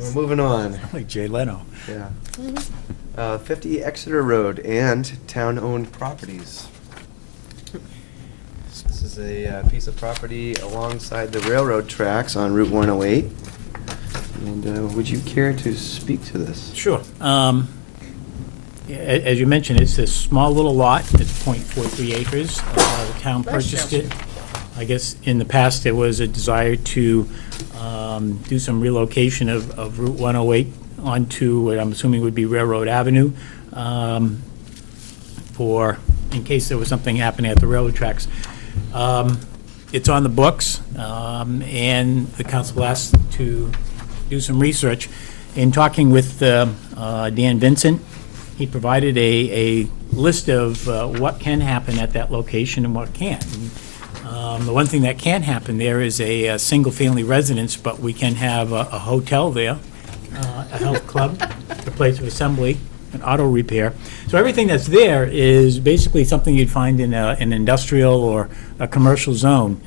We're moving on. Like Jay Leno. Yeah. 50 Exeter Road and town-owned properties. This is a piece of property alongside the railroad tracks on Route 108. And would you care to speak to this? Sure. As you mentioned, it's a small little lot. It's .43 acres. The town purchased it. I guess in the past, there was a desire to do some relocation of Route 108 onto what I'm assuming would be Railroad Avenue in case there was something happening at the railroad tracks. It's on the books, and the council asked to do some research. In talking with Dan Vincent, he provided a list of what can happen at that location and what can't. And, the one thing that can happen there is a single-family residence, but we can have a hotel there, a health club, a place of assembly, an auto repair. So everything that's there is basically something you'd find in an industrial or a commercial zone.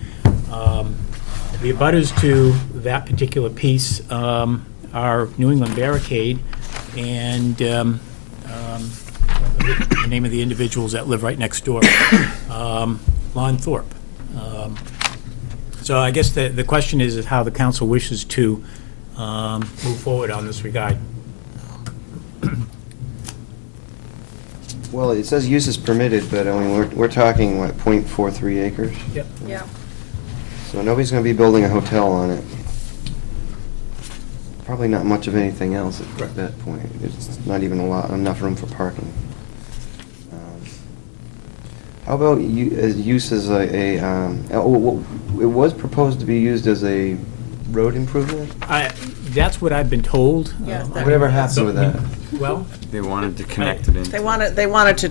The abutters to that particular piece are New England Barricade and the name of the individuals that live right next door, Lon Thorpe. So I guess the question is how the council wishes to move forward on this regard. Well, it says use is permitted, but I mean, we're talking, what, .43 acres? Yep. Yeah. So nobody's going to be building a hotel on it. Probably not much of anything else at that point. It's not even enough room for parking. How about use as it was proposed to be used as a road improvement? That's what I've been told. Yeah, Whatever happened with that? Well, They wanted to connect it in. They wanted to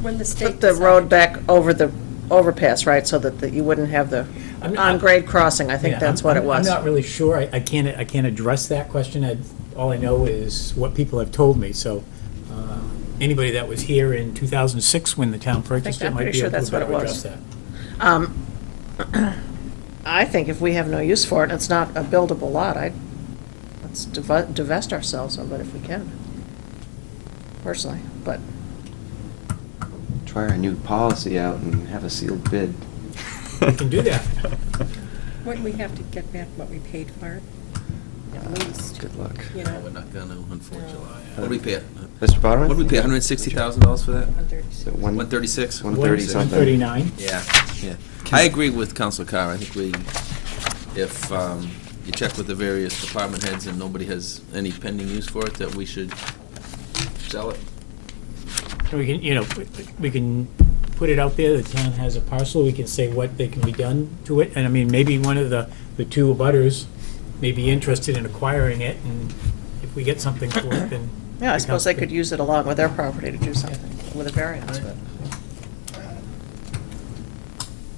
When the state put the road back over the overpass, right, so that you wouldn't have the on-grade crossing. I think yeah, that's what it was. I'm not really sure. I can't address that question. All I know is what people have told me. So anybody that was here in 2006 when the town purchased it I'm might pretty be sure able that's to what it better was. address that. I think if we have no use for it, and it's not a buildable lot, let's divest ourselves of it if we can, personally, but. Try our new policy out and have a sealed bid. We can do that. Wouldn't we have to get back what we paid for it? At least, Good luck. you No, know, we're not gonna, unfortunately. What did we pay? Mr. Potter? What did we pay, $160,000 for that? 136. 136? 130 something. 139. Yeah, yeah. I agree with Councilor Carr. I think if you check with the various department heads and nobody has any pending use for it, that we should sell it. We can, we can put it out there. The town has a parcel. We can say what they can be done to it. And I mean, maybe one of the two abutters may be interested in acquiring it, and if we get something for it, then. Yeah, I the suppose council they could use it along with their property to do something with a variance, but.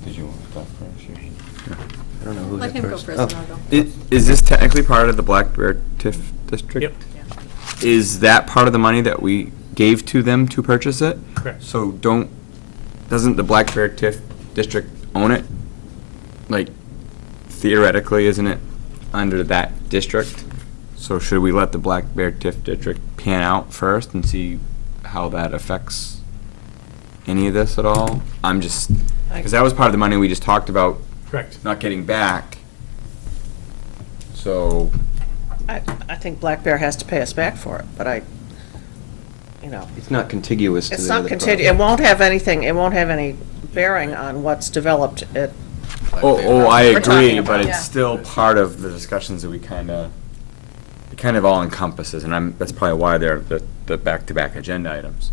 Did you want to talk first? I don't know who let hit him go first. first and I'll go. Is this technically part of the Black Bear TIF district? Yep. Is that part of the money that we gave to them to purchase it? Correct. So doesn't the Black Bear TIF district own it? Like, theoretically, isn't it under that district? So should we let the Black Bear TIF district pan out first and see how that affects any of this at all? I'm just, because that was part of the money we just talked about Correct. not getting back. So, I think Black Bear has to pay us back for it, but It's not contiguous to it's the not other contingent, property. it won't have any bearing on what's developed at, I We're talking agree, but about- it's still part of the discussions that we kind of all encompasses, and that's probably why they're the back-to-back agenda items.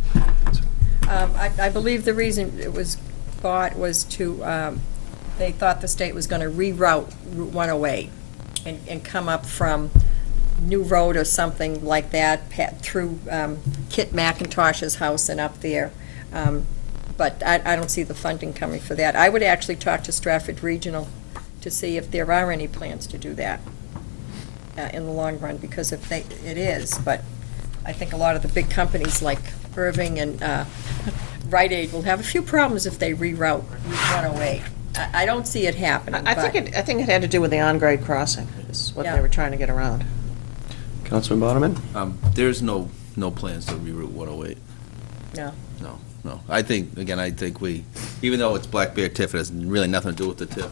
I believe the reason it was bought was they thought the state was going to reroute Route 108 and come up from New Road or something like that, through Kit McIntosh's house and up there. But I don't see the funding coming for that. I would actually talk to Stratford Regional to see if there are any plans to do that in the long run, because if it is, but I think a lot of the big companies like Irving and Rite Aid will have a few problems if they reroute Route 108. I don't see it happening. I think it had to do with the on-grade crossing, is what Yeah. they were trying to get around. Councilman Boderman? There's no plans to reroute 108. No. No. I think even though it's Black Bear TIF, it has really nothing to do with the TIF.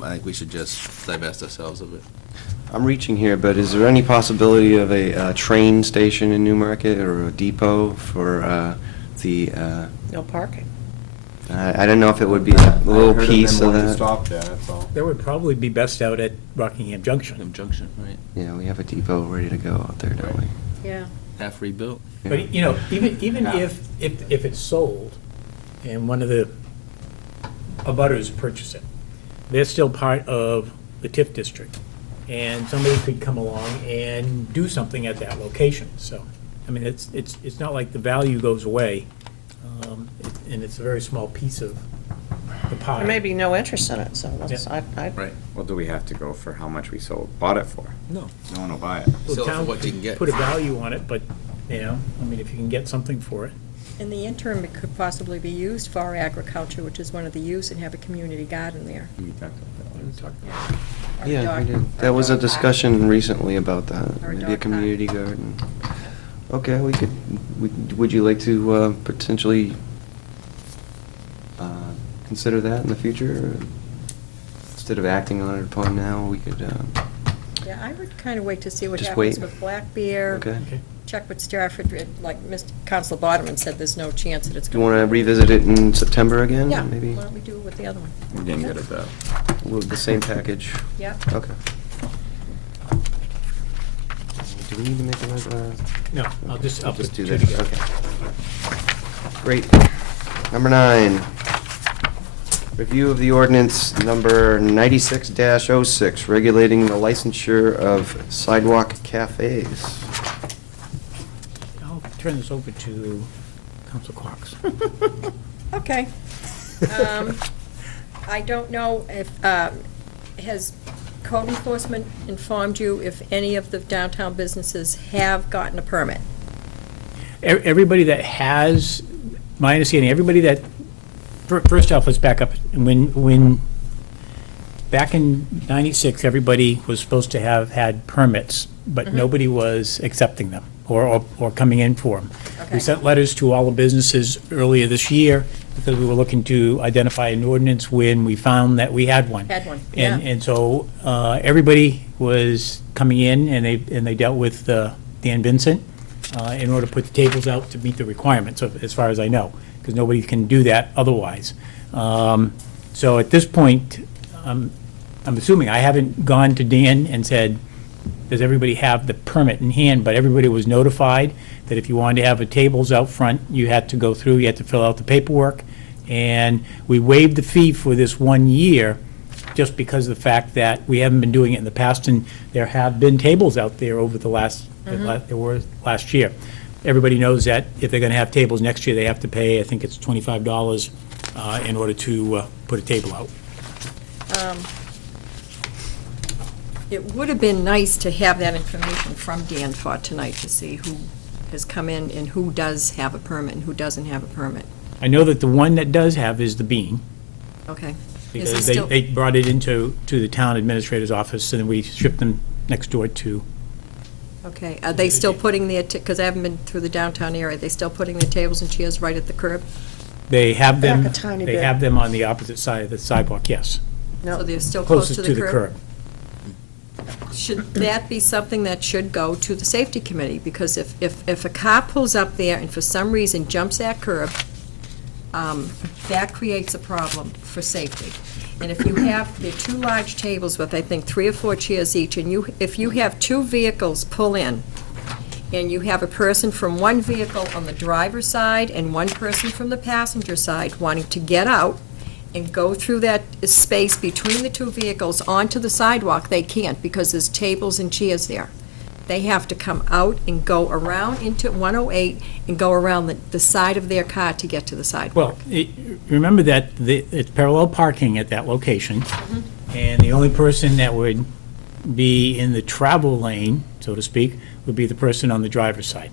I think we should just divest ourselves of it. I'm reaching here, but is there any possibility of a train station in Newmarket or a depot for the, No parking. I don't know if it would be a little piece of that. Stop there, that's all. That would probably be best out at Rockingham Junction. Junction, right? Yeah, we have a depot ready to go out there, don't we? Yeah. Half rebuilt. But, even if it's sold and one of the abutters purchase it, they're still part of the TIF district. And somebody could come along and do something at that location. So, I mean, it's not like the value goes away, and it's a very small piece of the pie. There may be no interest in it, so that's, Yeah. Right. Well, do we have to go for how much we bought it for? No. No one will buy it. The Sell it for town what you can could get. put a value on it, but, I mean, if you can get something for it. In the interim, it could possibly be used for agriculture, which is one of the use, and have a community garden there. We talked about Or a Yeah, we dog- did. or There was a dog park. discussion recently about that, Or a maybe a dog park. community garden. Okay, would you like to potentially consider that in the future? Or instead of acting on it upon now, we could, Yeah, I would kind of wait to see what Just happens wait. with Black Bear. okay? Okay. Check with Stratford, like Mr. Council Boderman said, there's no chance that it's Do you going to. want to revisit it in September again, Yeah, maybe? why don't we do it with the other one? We didn't get it that. With the same package? Yep. Okay. Do we need to make another? No, I'll just We'll put just do two this, together. okay. Great. Number 9, review of the ordinance number 96-06, regulating the licensure of sidewalk cafes. I'll turn this over to Council Cox. Okay. I don't know if, has code enforcement informed you if any of the downtown businesses have gotten a permit? Everybody that has, my understanding, everybody that, first off, let's back up. When, back in '96, everybody was supposed to have had permits, but nobody was accepting them or coming in for them. Okay. We sent letters to all the businesses earlier this year because we were looking to identify an ordinance when we found that we had one. Had one, And, yeah. and so, everybody was coming in and they dealt with Dan Vincent in order to put the tables out to meet the requirements, as far as I know, because nobody can do that otherwise. So at this point, I'm assuming, I haven't gone to Dan and said, does everybody have the permit in hand? But everybody was notified that if you wanted to have the tables out front, you had to go through, you had to fill out the paperwork. And we waived the fee for this 1 year just because of the fact that we haven't been doing it in the past, and there have been tables out there over the last, there were last year. Everybody knows that if they're gonna have tables next year, they have to pay, I think it's $25 in order to put a table out. It would have been nice to have that information from Dan for tonight, to see who has come in and who does have a permit and who doesn't have a permit. I know that the one that does have is the Bean, Okay. Is he because still- they brought it into the town administrator's office, and then we shipped them next door to, Okay, are they still putting their, because I haven't been through the downtown area, are they still putting their tables and chairs right at the curb? they have them, Back a tiny they bit. have them on the opposite side of the sidewalk, yes. No. So they're still close Closest to the curb? Should that be something that should go to the safety committee? Because if a car pulls up there and for some reason jumps that curb, that creates a problem for safety. And if you have, there are 2 large tables with, I think, 3 or 4 chairs each, and if you have 2 vehicles pull in, and you have a person from one vehicle on the driver's side and one person from the passenger side wanting to get out and go through that space between the 2 vehicles onto the sidewalk, they can't, because there's tables and chairs there. They have to come out and go around into 108 and go around the side of their car to get to the sidewalk. Well, remember that it's parallel parking at that location, and the only person that would be in the travel lane, so to speak, would be the person on the driver's side.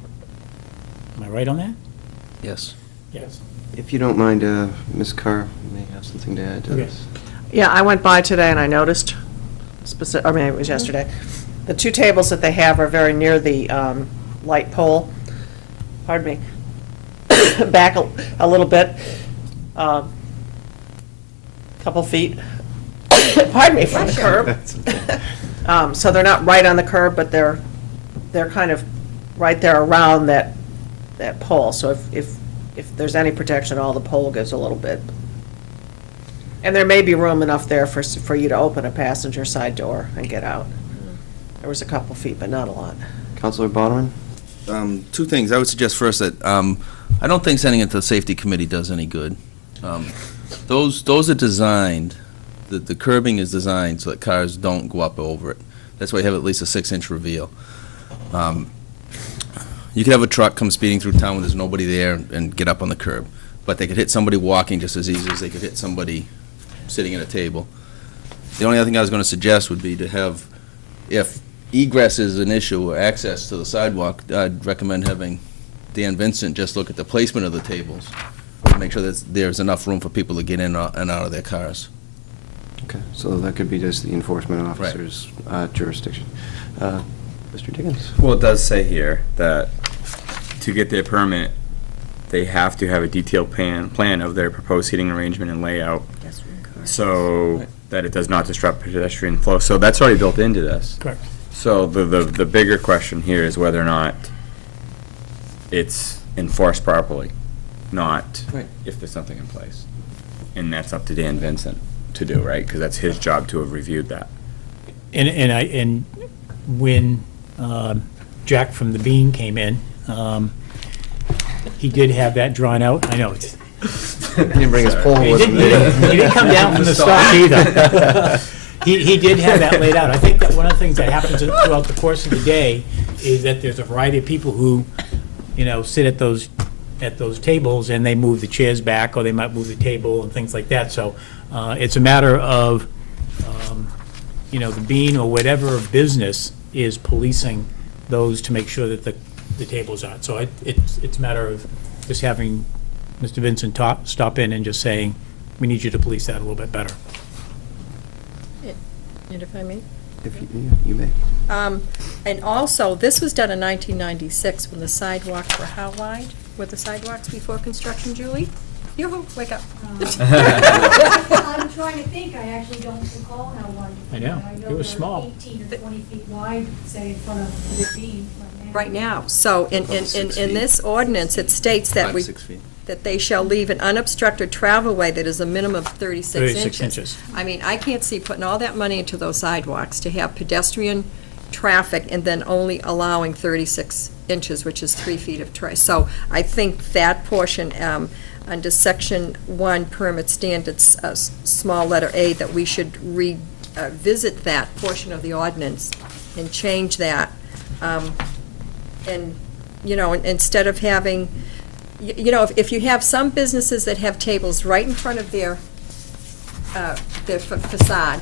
Am I right on that? Yes. Yes. If you don't mind, Ms. Carr may have something to add to Okay. this. Yeah, I went by today and I noticed, it was yesterday, the two tables that they have are very near the light pole. Pardon me. Back a little bit, couple feet, pardon me, from the curb. So they're not right on the curb, but they're kind of right there around that pole. So if there's any protection, all the pole gives a little bit. And there may be room enough there for you to open a passenger side door and get out. There was a couple feet, but not a lot. Counselor Bonneman? Two things. I would suggest first that I don't think sending it to the safety committee does any good. Those are designed, the curbing is designed so that cars don't go up over it. That's why you have at least a 6-inch reveal. You could have a truck come speeding through town when there's nobody there and get up on the curb, but they could hit somebody walking just as easy as they could hit somebody sitting at a table. The only other thing I was going to suggest would be to have, if egress is an issue or access to the sidewalk, I'd recommend having Dan Vincent just look at the placement of the tables to make sure that there's enough room for people to get in and out of their cars. Okay, so that could be just the enforcement officer's jurisdiction. Mr. Diggins? Well, it does say here that to get their permit, they have to have a detailed plan of their proposed seating arrangement and layout, so that it does not disrupt pedestrian flow. So that's already built into this. Correct. So the bigger question here is whether or not it's enforced properly, not if there's something in place. And that's up to Dan Vincent to do, right? Because that's his job to have reviewed that. And when Jack from the Bean came in, he did have that drawn out. I know it's. He didn't bring his pole He with him. didn't come down from the stock either. He did have that laid out. I think that one of the things that happens throughout the course of the day is that there's a variety of people who, sit at those tables and they move the chairs back, or they might move the table and things like that. So it's a matter of, the Bean or whatever business is policing those to make sure that the tables are. So it's a matter of just having Mr. Vincent stop in and just saying, we need you to police that a little bit better. And if I may? If you may. And also, this was done in 1996 when the sidewalks were how wide? Were the sidewalks before construction, Julie? Yoo-hoo, wake up. I'm trying to think, I actually don't recall how wide. I know. It was they're small. 18 or 20 feet wide, say, in front of the beam Right now, so in this ordinance, it states that 6 feet. that they shall leave an unobstructed travelway that is a minimum of 36 inches. 36 inches. I mean, I can't see putting all that money into those sidewalks to have pedestrian traffic and then only allowing 36 inches, which is 3 feet of so I think that portion, under Section 1 Permit Standards, small letter A, that we should revisit that portion of the ordinance and change that. And, instead of having, if you have some businesses that have tables right in front of their facade,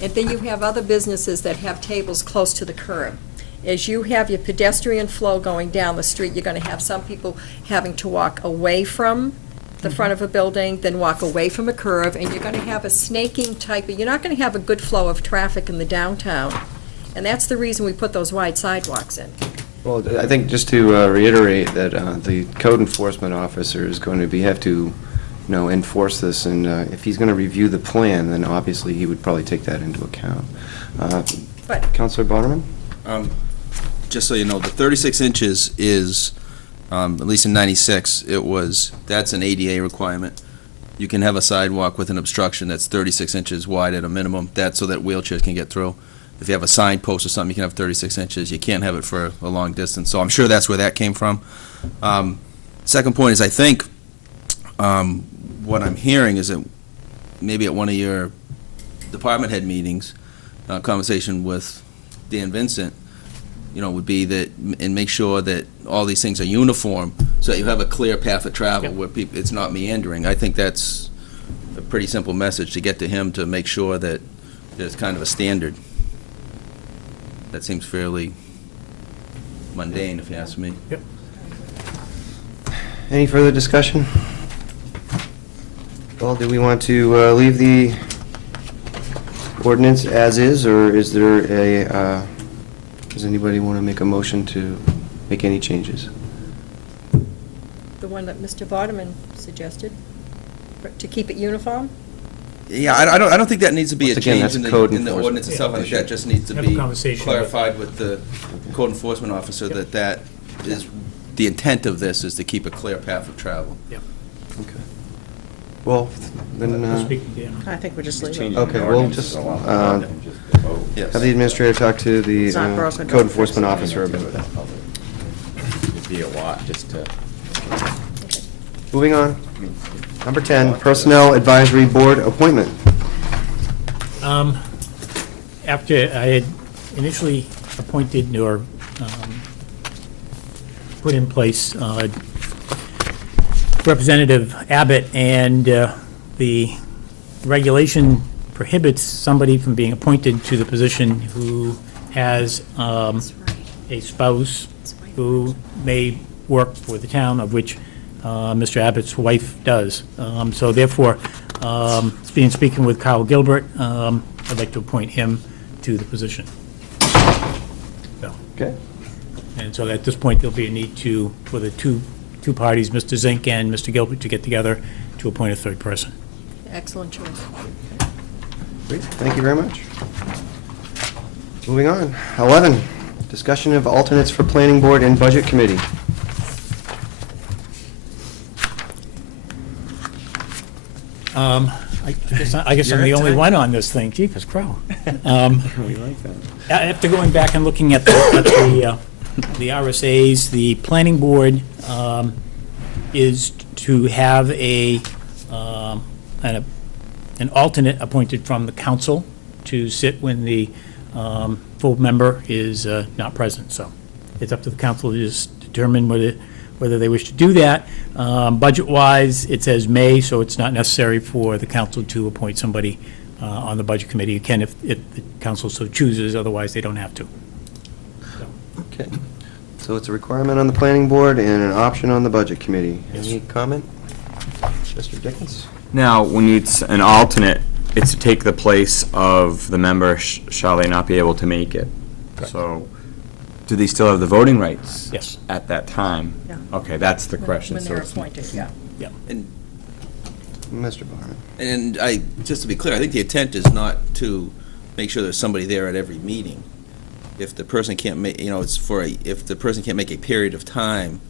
and then you have other businesses that have tables close to the curb. As you have your pedestrian flow going down the street, you're going to have some people having to walk away from the front of a building, then walk away from a curve, and you're going to have a snaking type, you're not going to have a good flow of traffic in the downtown. And that's the reason we put those wide sidewalks in. Well, I think just to reiterate that the code enforcement officer is going to have to, enforce this, and if he's going to review the plan, then obviously he would probably take that into account. But Counselor Bonneman? Just so you know, the 36 inches is, at least in 96, that's an ADA requirement. You can have a sidewalk with an obstruction that's 36 inches wide at a minimum, that's so that wheelchairs can get through. If you have a sign post or something, you can have 36 inches. You can't have it for a long distance. So I'm sure that's where that came from. Second point is, I think what I'm hearing is that maybe at one of your department head meetings, conversation with Dan Vincent, would be that, and make sure that all these things are uniform, so that you have a clear path of travel where it's not meandering. I think that's a pretty simple message to get to him, to make sure that there's kind of a standard. That seems fairly mundane, if you ask me. Yep. Any further discussion? Well, do we want to leave the ordinance as is, or is there Does anybody want to make a motion to make any changes? The one that Mr. Bodeman suggested, to keep it uniform? Yeah, I don't think that needs to be a Once again, change that's in a code the enforcement ordinance itself. I think that just needs to Have a be conversation clarified with the code enforcement officer that is, the intent of this is to keep a clear path of travel. Yep. Okay. Well, then, Speaking to you. I think we just leave it. Changing okay, the we'll ordinance just is a lot uh, more than just a vote. Yes. have the administrator talk to the It's not broken, code don't fix enforcement it. officer about that. It'd be a lot just to. Moving on. Number 10, Personnel Advisory Board appointment. After I had initially appointed or put in place Representative Abbott, and the regulation prohibits somebody from being appointed to the position who has a spouse who may work for the town, of which Mr. Abbott's wife does. So therefore, speaking with Kyle Gilbert, I'd like to appoint him to the position. So, Okay. and so at this point, there'll be a need for the two parties, Mr. Zink and Mr. Gilbert, to get together to appoint a third person. Excellent choice. Great, thank you very much. Moving on. 11, discussion of alternates for Planning Board and Budget Committee. I guess I'm the only one on this thing, Jeepers crow. After going back and looking at the RSAs, the planning board is to have an alternate appointed from the council to sit when the full member is not present. So it's up to the council to just determine whether they wish to do that. Budget-wise, it says may, so it's not necessary for the council to appoint somebody on the budget committee. You can if the council so chooses, otherwise they don't have to. Okay. So it's a requirement on the Planning Board and an option on the Budget Committee. Any comment? Mr. Dickens? Now, when it's an alternate, it's to take the place of the member, shall they not be able to make it. So, do they still have the voting rights? Yes. At that time? Yeah. Okay, that's the question. When So they're it's- appointed, yeah. And Mr. Barman? And just to be clear, I think the intent is not to make sure there's somebody there at every meeting. If the person can't make, if the person can't make a period of time,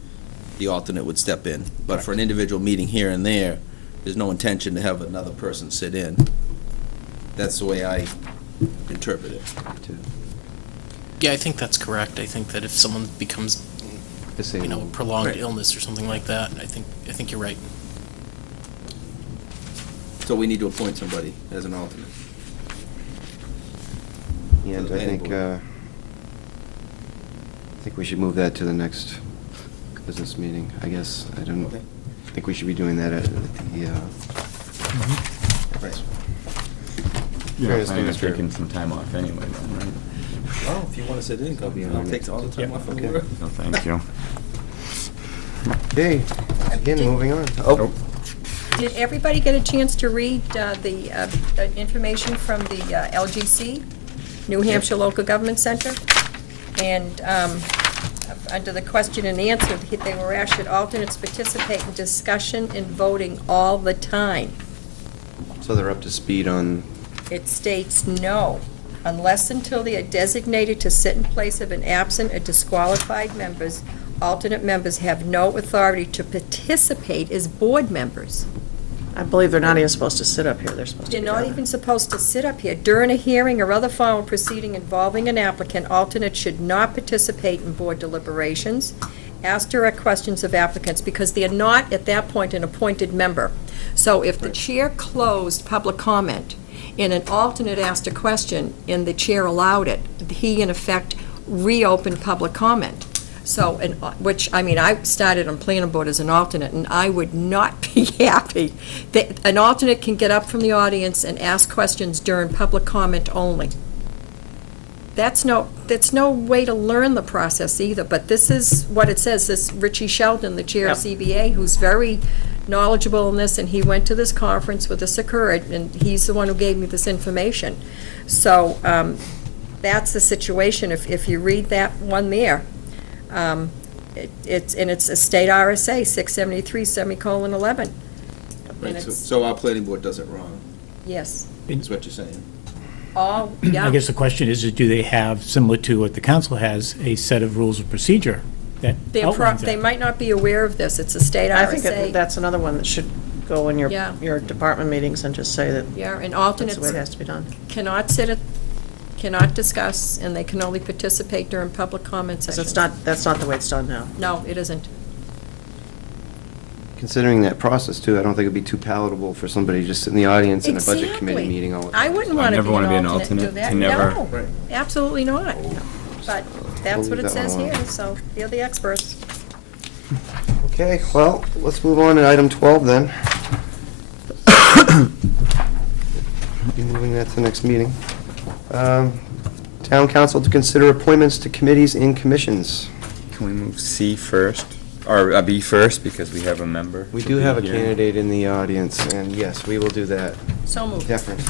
the alternate would step in. But for an individual meeting here and there, there's no intention to have another person sit in. That's the way I interpret it. Yeah, I think that's correct. I think that if someone becomes, Disabled. prolonged Right. illness or something like that, I think you're right. So we need to appoint somebody as an alternate. And the I planning think, board. I think we should move that to the next business meeting, I guess. I don't Okay. think we should be doing that at the, Right. You're Fairness planning on Minister. taking some time off anyway, then, right? Well, if you want to sit in, I'll be I'll on take it. all the time Yeah. off in the Okay. world. No, thank you. okay, again, moving on. Oh, Did everybody get a chance to read the information from the LGC, New Hampshire Local Government Center? And under the question and answer, they were asked, should alternates participate in discussion and voting all the time? so they're up to speed on, It states no, unless until they are designated to sit in place of an absent or disqualified members, alternate members have no authority to participate as board members. I believe they're not even supposed to sit up here, they're supposed to They're be not down even supposed to sit up here. During a hearing or other formal proceeding involving an applicant, alternates should not participate in board deliberations, ask direct questions of applicants, because they are not, at that point, an appointed member. So if the chair closed public comment and an alternate asked a question and the chair allowed it, he in effect reopened public comment. So, I started on planning board as an alternate, and I would not be happy that an alternate can get up from the audience and ask questions during public comment only. That's no way to learn the process either, but this is what it says. This Richie Sheldon, the chair of Yep. CBA, who's very knowledgeable in this, and he went to this conference where this occurred, and he's the one who gave me this information. So, that's the situation. If you read that one there, it's a state RSA, 673, semicolon 11. And Right, it's, so our planning board does it wrong, yes, is what you're saying. all, yeah. I guess the question is, do they have, similar to what the council has, a set of rules of procedure that outlines They that? might not be aware of this. It's a state I think RSA. that's another one that should go in Yeah. your department meetings and just say that Yeah, and that's alternates the way it has to be done. cannot cannot discuss, and they can only participate during public comment Because sessions. that's not the way it's done now. No, it isn't. Considering that process too, I don't think it'd be too palatable for somebody just in the audience in a budget committee Exactly. meeting all the I time. wouldn't I want to never be wanna be an an alternate to alternate, that. to never- No, Right. absolutely not. But that's We'll what leave it that one says alone. here, so you're the experts. Okay, well, let's move on to item 12 then. Be moving that to the next meeting. Town council to consider appointments to committees and commissions. Can we move C first, or B first, because we have a member? We to do be have a here. candidate in the audience, and yes, we will do that. So moved. Definitely.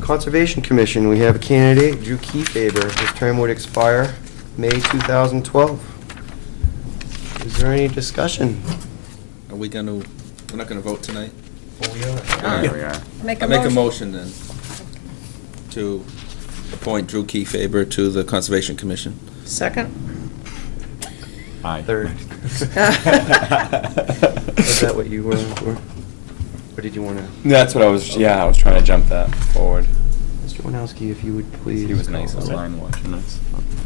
Conservation Commission, we have a candidate, Drew Keyfaber. His term would expire May 2012. Is there any discussion? Are we gonna, we're not gonna vote tonight? There we are. Make I a make a motion. motion then to appoint Drew Keyfaber to the Conservation Commission. Second? Aye. Third. Was that what you were for? Or did you want to? That's what I was trying to jump that forward. Mr. Winowski, if you would please. He was nice call the roll. online watching us.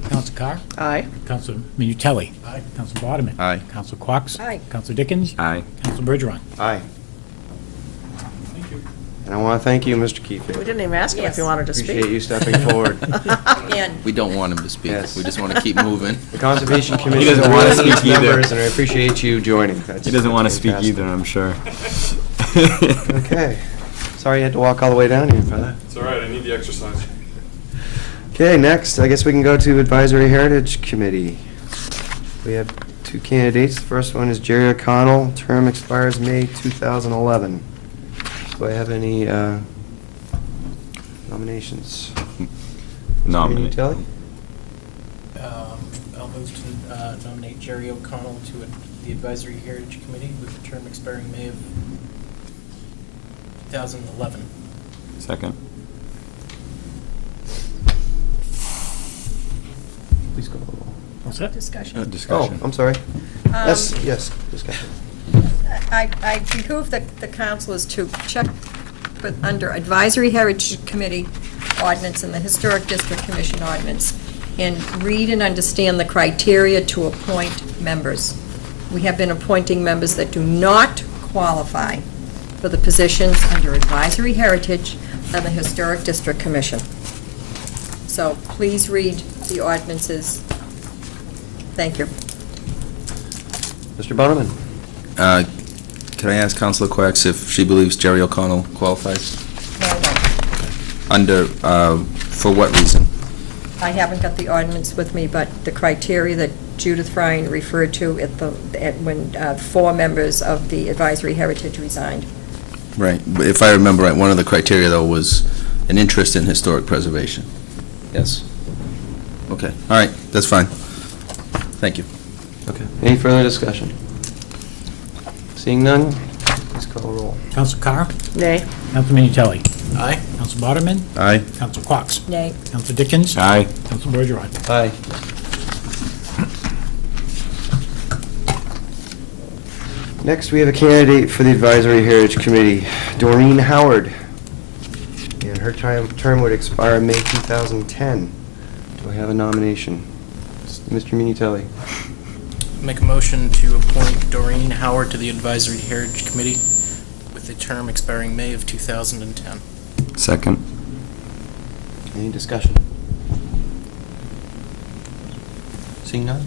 Counsel Carr? Aye. Counsel Minutелli? Aye. Counsel Bodeman? Aye. Counsel Quox? Aye. Counsel Dickens? Aye. Counsel Bergeron? Aye. And I want to thank you, Mr. We Keyfaber. didn't even ask him if he Yes. wanted to speak. Appreciate you stepping forward. And We don't want him to speak. Yes. We just want to keep moving. The Conservation Commission. doesn't wanna really needs speak either. members, And I appreciate you joining. He doesn't want to that's speak fantastic. either, I'm sure. Okay. Sorry you had to walk all the way down here for that. It's all right, I need the exercise. Okay, next, I guess we can go to Advisory Heritage Committee. We have two candidates. The first one is Jerry O'Connell, term expires May 2011. Do I have any nominations? Nominate. Minutелli? I'll move to nominate Jerry O'Connell to the Advisory Heritage Committee with the term expiring May of 2011. Second. Please go. All set? discussion. Oh, Discussion. I'm sorry. Yes, discussion. I behoove the councilors to check with, under Advisory Heritage Committee ordinance and the Historic District Commission ordinance, and read and understand the criteria to appoint members. We have been appointing members that do not qualify for the positions under Advisory Heritage and the Historic District Commission. So please read the ordinances. Thank you. Mr. Boneman? Can I ask Councilor Quax if she believes Jerry O'Connell qualifies? No, no. Under, for what reason? I haven't got the ordinance with me, but the criteria that Judith Ryan referred to when 4 members of the Advisory Heritage resigned. Right, but if I remember right, one of the criteria, though, was an interest in historic preservation. Yes. Okay, all right, that's fine. Thank you. Okay. Any further discussion? Seeing none, please call the roll. Counsel Carr? Nay. Counsel Minutelli? Aye. Counsel Bodeman? Aye. Counsel Quox? Nay. Counsel Dickens? Aye. Counsel Bergeron? Aye. Next, we have a candidate for the Advisory Heritage Committee, Doreen Howard. And her term would expire May 2010. Do I have a nomination? Mr. Minutelli? Make a motion to appoint Doreen Howard to the Advisory Heritage Committee with the term expiring May of 2010. Second. Any discussion? Seeing none?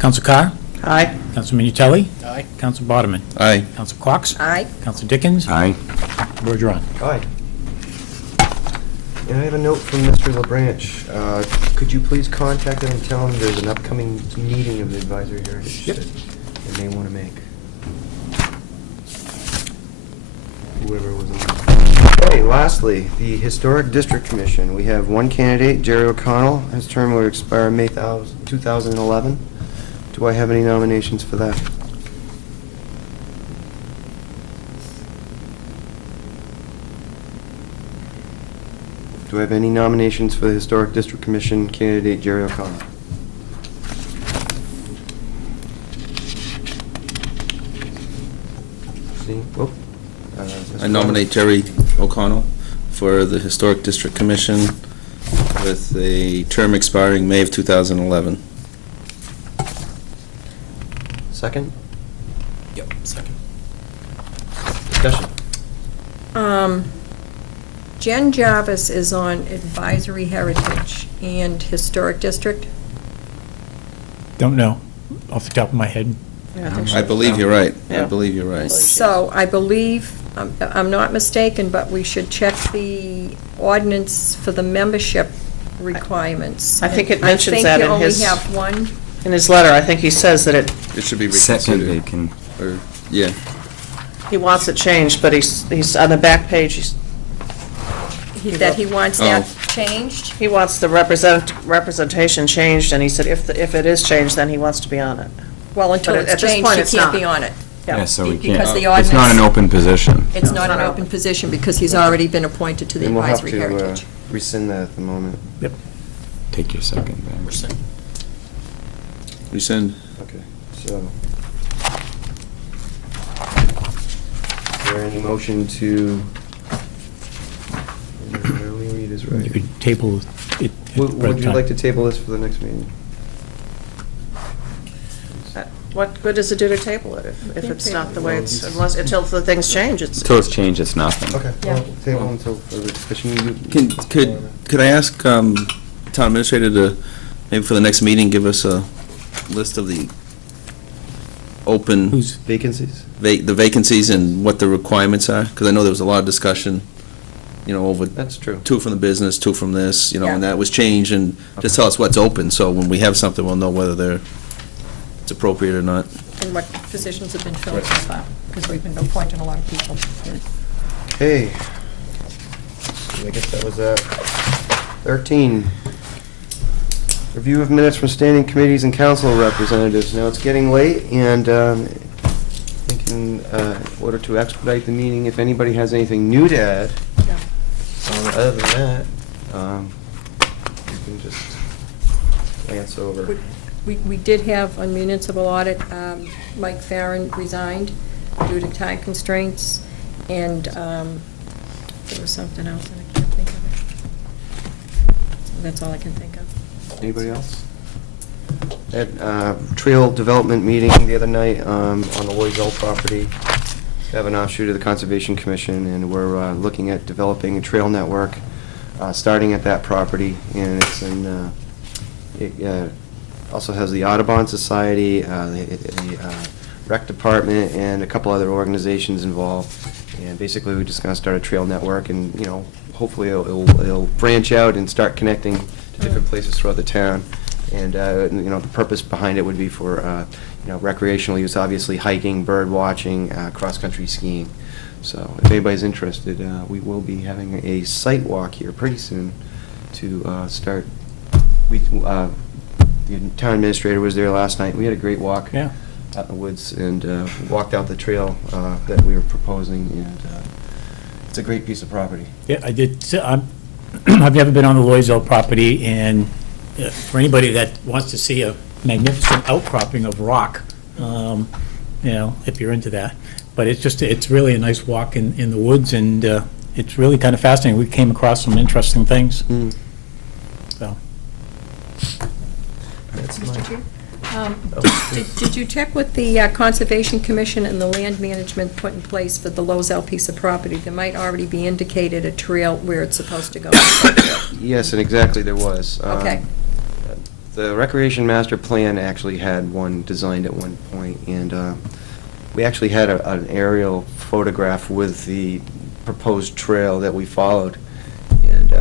Counsel Carr? Aye. Counsel Minutelli? Aye. Counsel Bodeman? Aye. Counsel Quox? Aye. Counsel Dickens? Aye. Bergeron? Aye. And I have a note from Mr. LaBranch. Could you please contact him and tell him there's an upcoming meeting of the Advisory Heritage that they may want to make? Whoever was on. Okay, lastly, the Historic District Commission. We have one candidate, Jerry O'Connell. His term will expire May 2011. Do I have any nominations for that? Do I have any nominations for the Historic District Commission candidate, Jerry O'Connell? See? Whoop. Mr. I nominate Jerry O'Connell for the Historic District Commission with a term expiring May of 2011. Second? Yep, second. Discussion. Jen Jarvis is on Advisory Heritage and Historic District. Don't know off the top of my head. Yeah, I think I so. believe you're right. I Yeah. believe you're right. So I believe, I'm not mistaken, but we should check the ordinance for the membership requirements. I think it mentions that in his- I think you only have one. In his letter, I think he says that It should be Second, they reconsidered. can, Or, yeah. he wants it changed, but he's on the back page, That he wants Oh. that changed? he wants the representation changed, and he said if it is changed, then he wants to be on it. Well, until But it's at this changed, point, he it's can't not. be on it. yeah, so we Because can't, the it's not an ordinance- open position. It's No, not it's an not open position because he's already been appointed to the And we'll have Advisory to Heritage. rescind that at the moment. Take your second back. Rescind. Rescind. Okay, so. Is there any motion to? Let me read this You right. could table it. at the Would right you time. like to table this for the next meeting? What good does it do to table it if it's not the way it's, until the things change, it's. Until it's changed, it's nothing. Okay, Yeah. well, table until further discussion. You- Could I ask Town Administrator to, maybe for the next meeting, give us a list of the open, Who's, Vacancies? the vacancies and what the requirements are? Because I know there was a lot of discussion, over That's true. 2 from the business, 2 from this, and Yeah. that was changed, and just tell us what's open, so when we have something, we'll know whether it's appropriate or not. And what positions have been filled so far, because we've been appointing a lot of people. Okay. I guess that was 13. Review of minutes from standing committees and council representatives. Now, it's getting late, and I think in order to expedite the meeting, if anybody has anything new to add, Yeah. other than that, you can just glance over. We did have on municipal audit, Mike Farron resigned due to time constraints, and there was something else, and I can't think of it. That's all I can think of. Anybody else? At trail development meeting the other night on the Loisel property. We have an offshoot of the Conservation Commission, and we're looking at developing a trail network, starting at that property, and it's in, it also has the Audubon Society, the Rec Department, and a couple other organizations involved. And basically, we're just gonna start a trail network, and, hopefully it'll branch out and start connecting to different places throughout the town. And, the purpose behind it would be for, recreational use, obviously hiking, bird watching, cross-country skiing. So if anybody's interested, we will be having a site walk here pretty soon to start. The town administrator was there last night. We had a great walk. Yeah. Out in the woods, and walked out the trail that we were proposing, and it's a great piece of property. yeah, I did, I've never been on the Loisel property, and for anybody that wants to see a magnificent outcropping of rock, if you're into that. But it's really a nice walk in the woods, and it's really kind of fascinating. We came across some interesting things, so. That's Mr. mine. Chair? Oh, Did you check with the Conservation Commission and the land management put in place for the Lozelle piece of property? There might already be indicated a trail where it's supposed to go. Yes, and exactly, there was. Okay. The Recreation Master Plan actually had one designed at one point, and we actually had an aerial photograph with the proposed trail that we followed. And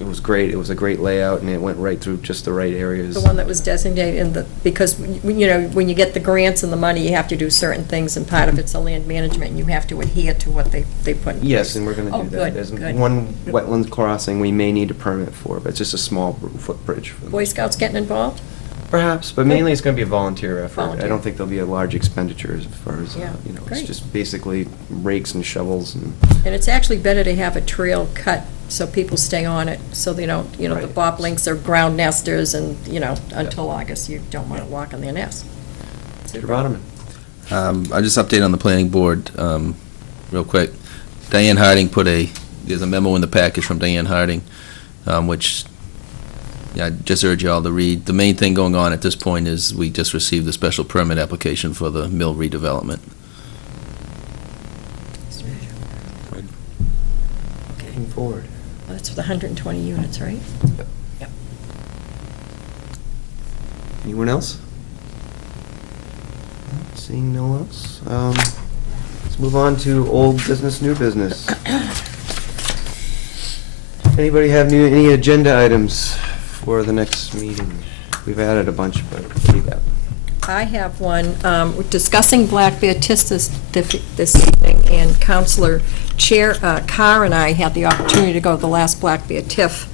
it was great. It was a great layout, and it went right through just the right areas. The one that was designated in the, because, when you get the grants and the money, you have to do certain things, and part of it's a land management, and you have to adhere to what they put in place. Yes, and we're going to Oh, do that. good, There's good. one wetlands crossing we may need a permit for, but it's just a small footbridge. For Boy Scouts getting involved? Perhaps, but mainly it's going to be a volunteer effort. I Volunteer. don't think there'll be a large expenditure as far as, Yeah, it's great. just basically rakes and shovels and. And it's actually better to have a trail cut so people stay on it, so they don't, the Right. bobolinks are ground nesters, and, until August, you don't want to walk on their nest. Mr. Bodeman. I'll just update on the planning board, real quick. Diane Harding there's a memo in the package from Diane Harding, which, I just urge you all to read. The main thing going on at this point is we just received the special permit application for the mill redevelopment. Looking forward. Well, that's for the 120 units, right? Yep. Anyone else? Seeing no one else. Let's move on to old business, new business. Anybody have any agenda items for the next meeting? We've added a bunch, but what do you got? I have one, we're discussing Black Bear Tis this evening, and Counselor Chair Carr and I had the opportunity to go to the last Black Bear TIF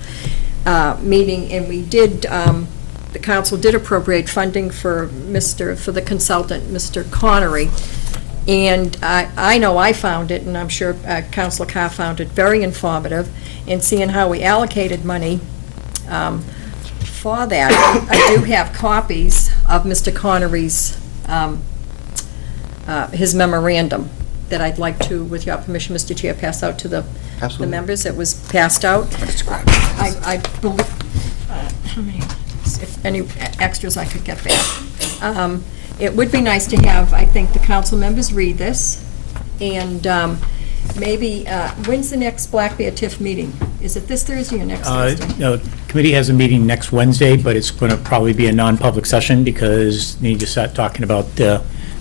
meeting, and we did, the council did appropriate funding for the consultant, Mr. Connery, and I know I found it, and I'm sure Counselor Carr found it very informative, in seeing how we allocated money for that. I do have copies of Mr. Connery's, his memorandum that I'd like to, with your permission, Mr. Chair, pass out to the Absolutely. members. It was passed out. I believe, how many, if any extras I could get back. It would be nice to have, I think, the council members read this, and maybe, when's the next Black Bear TIF meeting? Is it this Thursday or next Thursday? No, committee has a meeting next Wednesday, but it's going to probably be a non-public session because they need to start talking about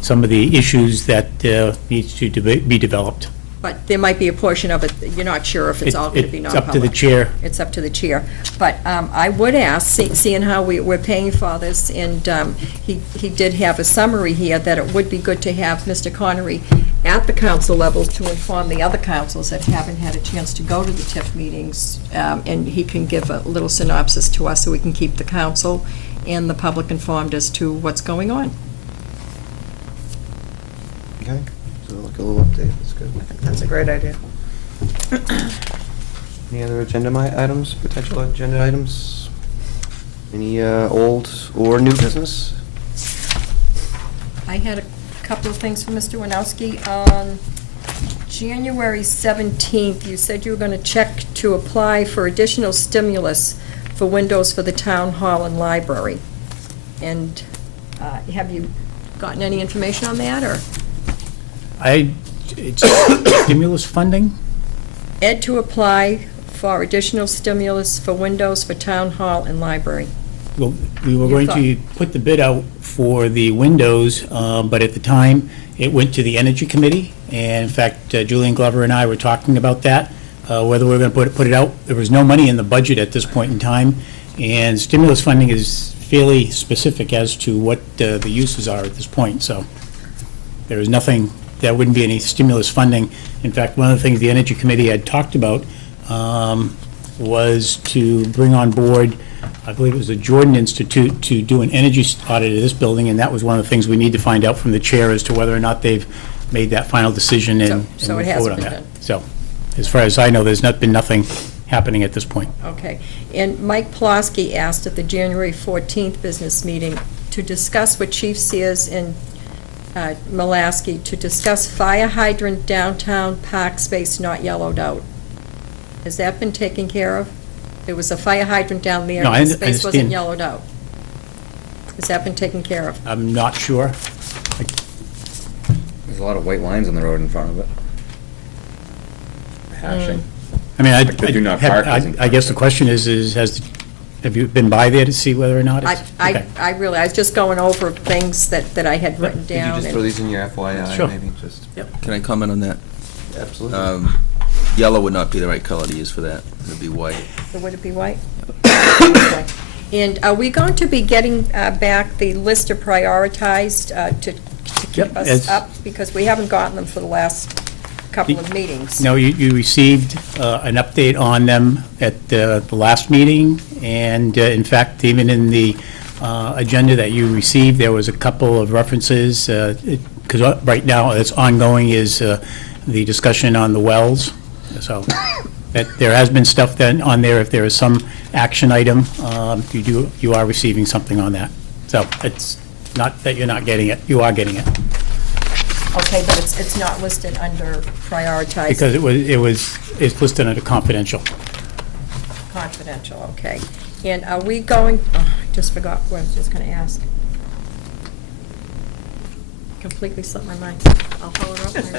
some of the issues that needs to be developed. But there might be a portion of it, that you're not sure if it's all going to be It's non-public. up to the chair. It's up to the chair. But I would ask, seeing how we're paying for this, and he did have a summary here, that it would be good to have Mr. Connery at the council level to inform the other councils that haven't had a chance to go to the TIF meetings, and he can give a little synopsis to us so we can keep the council and the public informed as to what's going on. Okay, so like a little update, that's good. I think that's a great idea. Any other agenda items, potential agenda items? Any old or new business? I had a couple of things for Mr. Winowski. On January 17th, you said you were going to check to apply for additional stimulus for windows for the town hall and library. And have you gotten any information on that, or? It's stimulus funding? Ed to apply for additional stimulus for windows for town hall and library. Well, we were going to put the bid out for the windows, but at the time, it went to the Energy Committee, and in fact, Julian Glover and I were talking about that, whether we were going to put it out. There was no money in the budget at this point in time, and stimulus funding is fairly specific as to what the uses are at this point, so there is nothing, there wouldn't be any stimulus funding. In fact, one of the things the Energy Committee had talked about was to bring on board, I believe it was the Jordan Institute, to do an energy audit of this building, and that was one of the things we need to find out from the chair as to whether or not they've made that final decision and So move it forward hasn't on been that. done. So, as far as I know, there's been nothing happening at this point. Okay. And Mike Plosky asked at the January 14th business meeting to discuss with Chief Sears and Mulaski to discuss fire hydrant downtown park space not yellowed out. Has that been taken care of? There was a fire hydrant down there, No, I and the space wasn't understand. yellowed out. Has that been taken care of? I'm not sure. There's a lot of white lines on the road in front of it. Hashing. I mean, Like the do not park is in I guess the question is have you been by there to see whether or not it's? Okay. I was just going over things that I had written Could you down. just and- throw these in your FYI, Sure. maybe, just? Can I comment on that? Absolutely. Yellow would not be the right color to use for that. It would be white. So would it be white? Okay. And are we going to be getting back the list of prioritized to Yep, keep us as- up? Because we haven't gotten them for the last couple of meetings. No, you received an update on them at the last meeting, and in fact, even in the agenda that you received, there was a couple of references, because right now, it's ongoing is the discussion on the wells, so that there has been stuff then on there, if there is some action item, you are receiving something on that. So it's not that you're not getting it, you are getting it. Okay, but it's not listed under prioritized. Because it's listed under confidential. Confidential, okay. And are we going, I just forgot what I was just going to ask. Completely slipped my mind. I'll follow it up. when I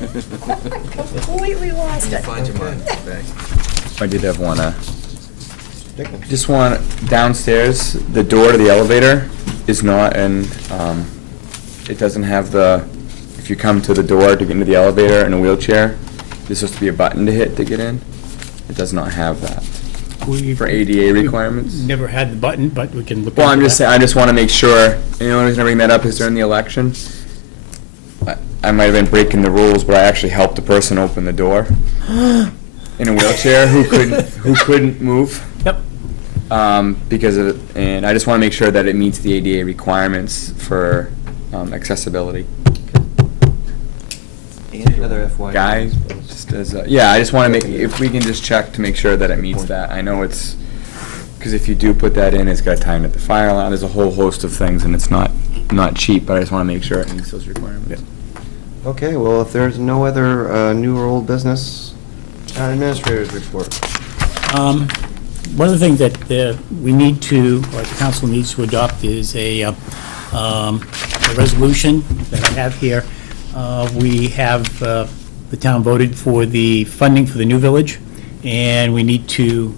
remember. Completely lost it. Find your mind back. I did have one, just one, downstairs, the door to the elevator is not, and it doesn't have if you come to the door to get into the elevator in a wheelchair, there's supposed to be a button to hit to get in. It does not have that. For ADA requirements? We've never had the button, but we can look into Well, I'm just that. saying, I just want to make sure, and the only reason I bring that up is during the election, I might have been breaking the rules, but I actually helped a person open the door in a wheelchair who couldn't move. Yep. Because of, and I just want to make sure that it meets the ADA requirements for accessibility. And another FYI. Guy, just as, yeah, I just want to make, if we can just check to make sure that it meets that. I know it's, because if you do put that in, it's got to tie in at the fire alarm, there's a whole host of things, and it's not cheap, but I just want to make sure it meets those requirements. Okay, well, if there's no other new or old business, town administrator's report. One of the things that we need to, or the council needs to adopt is a resolution that I have here. We have, the town voted for the funding for the new village, and we need to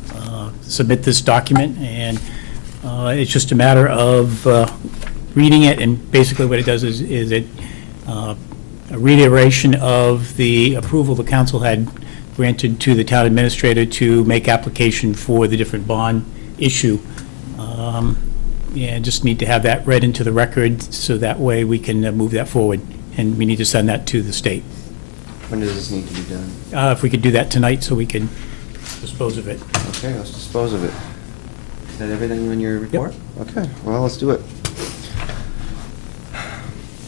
submit this document, and it's just a matter of reading it, and basically what it does is it a reiteration of the approval the council had granted to the town administrator to make application for the different bond issue. And just need to have that read into the record, so that way we can move that forward, and we need to send that to the state. When does this need to be done? If we could do that tonight, so we can dispose of it. Okay, let's dispose of it. Is that everything in your report? Okay, well, let's do it.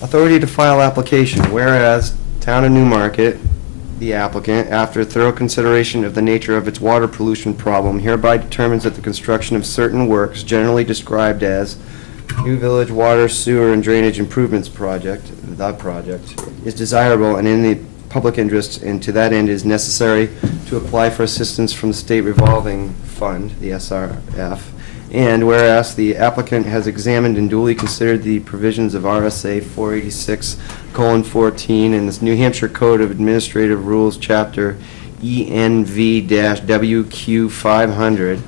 Authority to file application, whereas Town of Newmarket, the applicant, after thorough consideration of the nature of its water pollution problem, hereby determines that the construction of certain works generally described as New Village Water, Sewer, and Drainage Improvements Project, the project, is desirable and in the public interest, and to that end is necessary to apply for assistance from the State Revolving Fund, the SRF, and whereas the applicant has examined and duly considered the provisions of RSA 486:14 and the New Hampshire Code of Administrative Rules, Chapter ENV-WQ 500,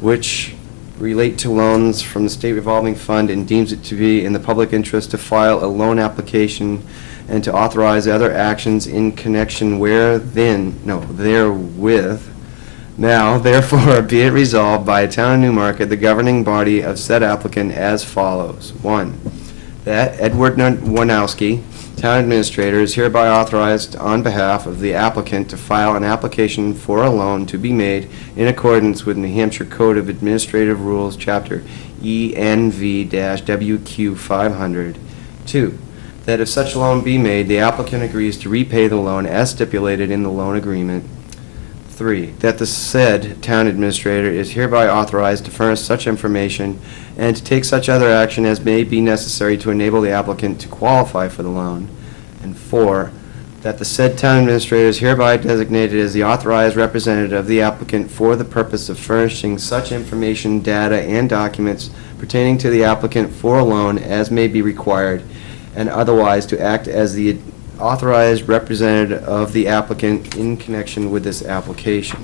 which relate to loans from the State Revolving Fund, and deems it to be in the public interest to file a loan application and to authorize other actions in connection therewith. Now, therefore, be it resolved by the Town of Newmarket, the governing body of said applicant, as follows. 1, that Edward Wanowski, Town Administrator, is hereby authorized on behalf of the applicant to file an application for a loan to be made in accordance with New Hampshire Code of Administrative Rules, Chapter ENV-WQ 500. 2, that if such loan be made, the applicant agrees to repay the loan as stipulated in the loan agreement. 3, that the said town administrator is hereby authorized to furnish such information and to take such other action as may be necessary to enable the applicant to qualify for the loan. And 4, that the said town administrator is hereby designated as the authorized representative of the applicant for the purpose of furnishing such information, data, and documents pertaining to the applicant for a loan as may be required, and otherwise to act as the authorized representative of the applicant in connection with this application.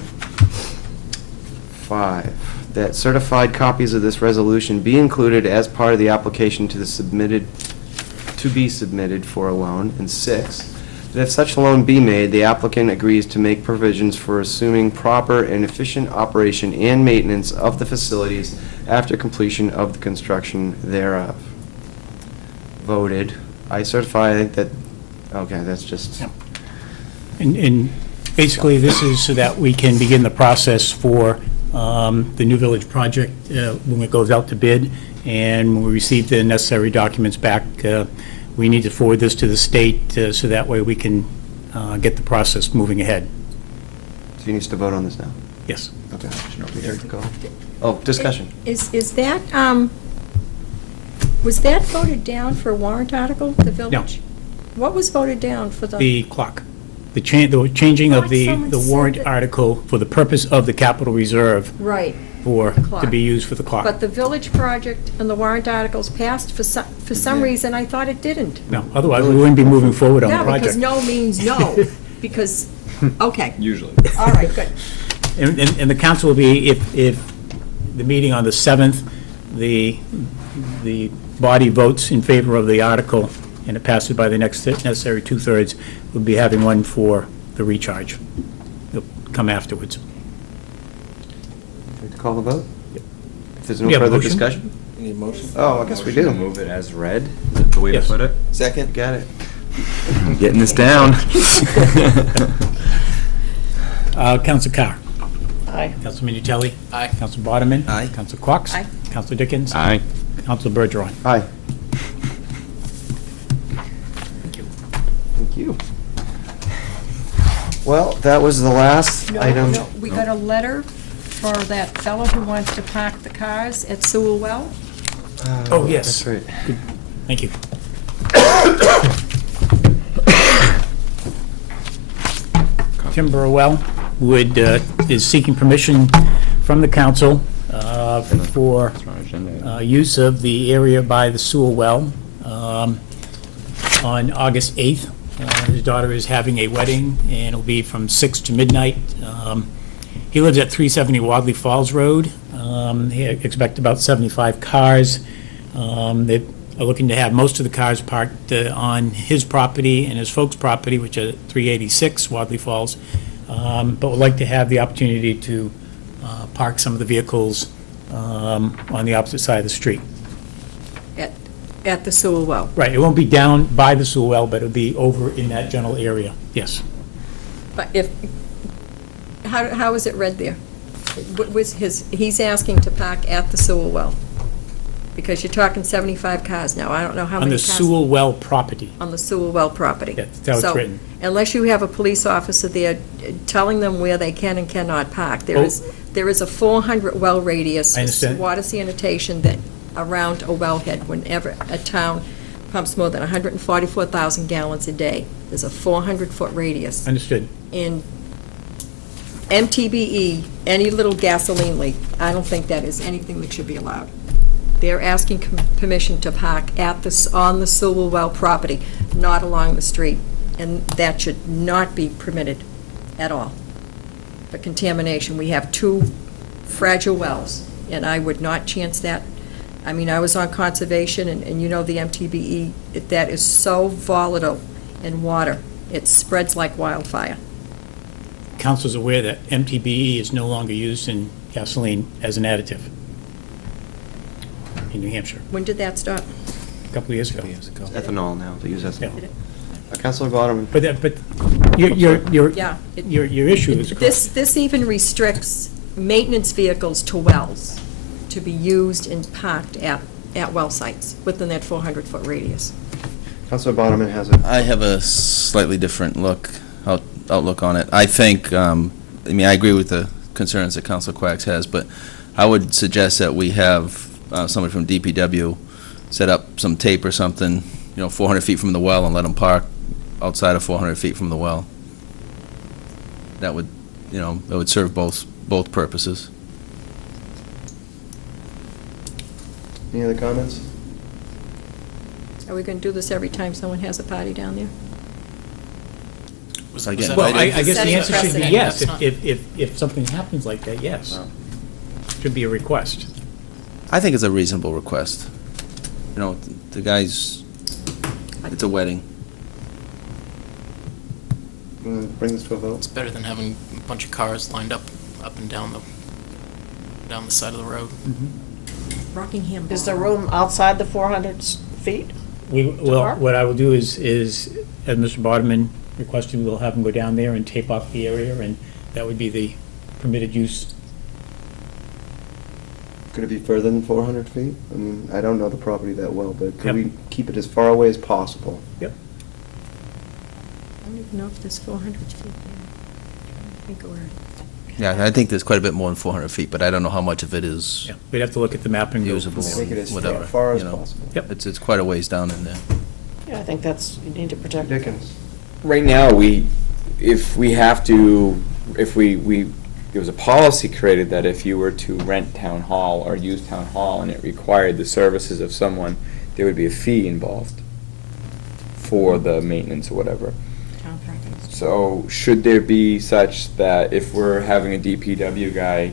5, that certified copies of this resolution be included as part of the application to be submitted for a loan. And 6, that if such loan be made, the applicant agrees to make provisions for assuming proper and efficient operation and maintenance of the facilities after completion of the construction thereof. Voted. I certify that, okay, that's just, Yep. And basically, this is so that we can begin the process for the New Village project when it goes out to bid, and when we receive the necessary documents back, we need to forward this to the state so that way we can get the process moving ahead. so you need to vote on this now? Yes. Okay. We ready to go? Oh, discussion. Is that, was that voted down for a warrant article, the village? What was voted down for the? The clock. The changing of Thought the someone said warrant that- article for the purpose of the capital reserve Right, for, clock. to be used for the clock. but the village project and the warrant articles passed for some reason, I thought it didn't. No, otherwise we wouldn't be moving forward on the Yeah, because project. no means no, because, okay, Usually. all right, good. And the council will be, if the meeting on the 7th, the body votes in favor of the article and it passes by the necessary two-thirds, we'll be having one for the recharge. It'll come afterwards. Like to call the vote? If there's no We have a further motion? discussion? Need a motion? Oh, I guess we do. Move it as read, is that the way to Yes. put it? Second? Got it. I'm getting this down. Counsel Carr. Aye. Counsel Minutелli. Aye. Counsel Bodeman. Aye. Counsel Cox. Aye. Counsel Dickens. Aye. Counsel Bergeron. Aye. Thank you. Thank you. Well, that was the last item. No, we got a letter for that fellow who wants to park the cars at Sewell Well. Oh, yes. That's right. Thank you. Tim Burwell is seeking permission from the council for It's on agenda. use of the area by the Sewell Well on August 8th. His daughter is having a wedding, and it'll be from 6 to midnight. He lives at 370 Wadley Falls Road. He expects about 75 cars. They are looking to have most of the cars parked on his property and his folks' property, which are 386 Wadley Falls, but would like to have the opportunity to park some of the vehicles on the opposite side of the street. At the Sewell Well. Right, it won't be down by the Sewell Well, but it'll be over in that general area, yes. But if, how is it read there? What was he's asking to park at the Sewell Well? Because you're talking 75 cars now, I don't know how On many the cars. Sewell Well property. On the Sewell Well property. Yeah, that's how it's So, written. unless you have a police officer there telling them where they can and cannot park, there is a 400 well radius. I understand. Water sanitation that, around a wellhead, whenever a town pumps more than 144,000 gallons a day, there's a 400-foot radius. Understood. In MTBE, any little gasoline leak, I don't think that is anything that should be allowed. They're asking permission to park on the Sewell Well property, not along the street, and that should not be permitted at all. For contamination, we have two fragile wells, and I would not chance that. I mean, I was on conservation, and you know the MTBE, that is so volatile in water, it spreads like wildfire. Council's aware that MTBE is no longer used in gasoline as an additive in New Hampshire, When did that stop? a couple of years ago. Ethanol now, they use ethanol. Yeah. Councilor Bodeman. But your Yeah. your issue is correct. This even restricts maintenance vehicles to wells to be used and parked at well sites within that 400-foot radius. Councilor Bodeman has it. I have a slightly different outlook on it. I think, I mean, I agree with the concerns that Councilor Quacks has, but I would suggest that we have somebody from DPW set up some tape or something, 400 feet from the well, and let them park outside of 400 feet from the well. That would, that would serve both purposes. Any other comments? Are we going to do this every time someone has a party down there? I get Well, I invited? guess the Setting answer should be precedent. yes. That's not- If something happens like that, yes. Should be a request. I think it's a reasonable request. The guy's, it's a wedding. Bring this to a vote. It's better than having a bunch of cars lined up and down the side of the road. Rockingham. Is the room outside the 400 feet? Well, park? what I will do is, as Mr. Boderman requested, we'll have him go down there and tape off the area, and that would be the permitted use. Could it be further than 400 feet? I mean, I don't know the property that well, but Yep. could we keep it as far away as possible? Yep. I don't even know if there's 400 feet there. I'm trying to think of where. Yeah, I think there's quite a bit more than 400 feet, but I don't know how much of it is Yeah, we'd have to look at the map and go. usable, Make it as whatever. far as you know. possible. Yep. It's quite a ways down in there. Yeah, I think that's, you need to protect. Dickens. Right now, if there was a policy created that if you were to rent town hall or use town hall and it required the services of someone, there would be a fee involved for the maintenance or whatever. Town properties. So should there be such that if we're having a DPW guy,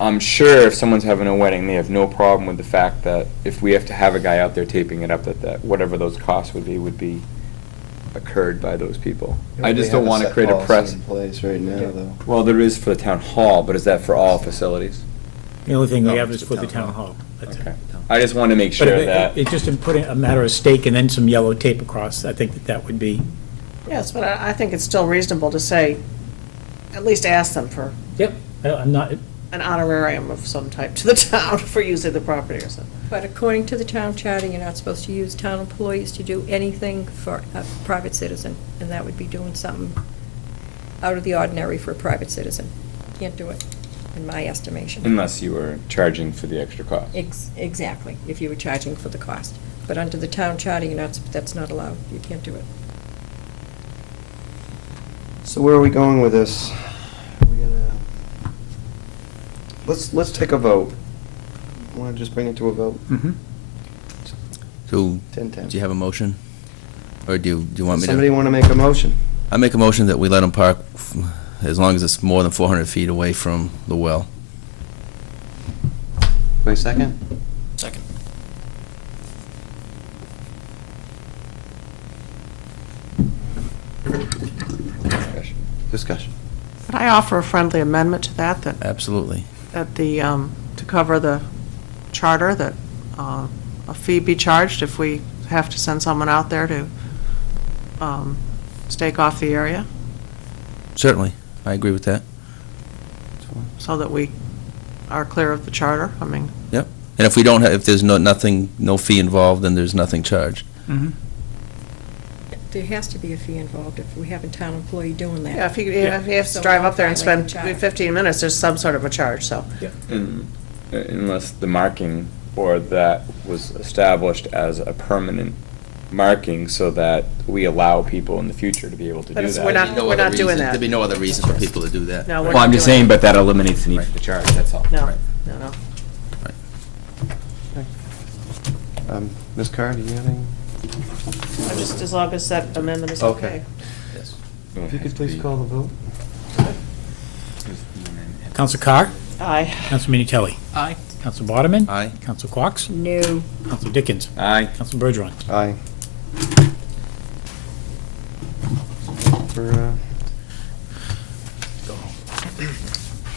I'm sure if someone's having a wedding, they have no problem with the fact that if we have to have a guy out there taping it up, that whatever those costs would be occurred by those people. I just don't want to create a press. In place right now, though. Well, there is for the town hall, but is that for all facilities? The only thing we No, have it's is the for the town town hall. hall. That's it. Okay. I just want to make But sure if that. it's just in putting a matter of stake and then some yellow tape across, I think that would be. Yes, but I think it's still reasonable to say, at least ask them for Yep. I'm not, an honorarium of some type to the town for using the property or something. But according to the town charter, you're not supposed to use town employees to do anything for a private citizen, and that would be doing something out of the ordinary for a private citizen. Can't do it, in my estimation. Unless you were charging for the extra cost. Exactly, if you were charging for the cost. But under the town charter, that's not allowed. You can't do it. So where are we going with this? Are we gonna... Let's take a vote. Want to just bring it to a vote? So, 10-10. do you have a motion? Or do you want me to? Somebody want to make a motion? I make a motion that we let them park as long as it's more than 400 feet away from the well. Wait a second. Second. Discussion. Could I offer a friendly amendment to that, Absolutely. that the, to cover the charter, that a fee be charged if we have to send someone out there to stake off the area, Certainly. I agree with that. so that we are clear of the charter? I mean, Yep. And if we don't have, if there's no fee involved, then there's nothing charged. There has to be a fee involved if we have a town employee doing that. yeah, if he has to So drive up there and violating spend charter. 15 minutes, there's some sort of a charge, so. Unless the marking or that was established as a permanent marking so that we allow people in the future to be able to But do it's- that. we're not doing that. There'd be no other reason for people to do that. No, we're Well, not I'm just doing saying, it. but that eliminates the need for the charge, that's all. No, Right. no. Ms. Carr, do you have any? Just as long as that amendment is Okay. okay. Yes. If you could please call the vote. Counsel Carr, Aye. Counsel Minutелli, Aye. Counsel Boderman. Aye. Counsel Quox, No. Counsel Dickens, Aye. Counsel Bergeron. Aye.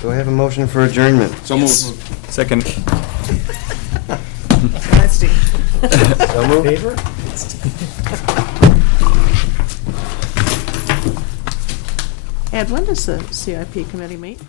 Do I have a motion for adjournment? So moved. Second. Nasty. So moved. Favor? Ed, when does the CIP committee meet?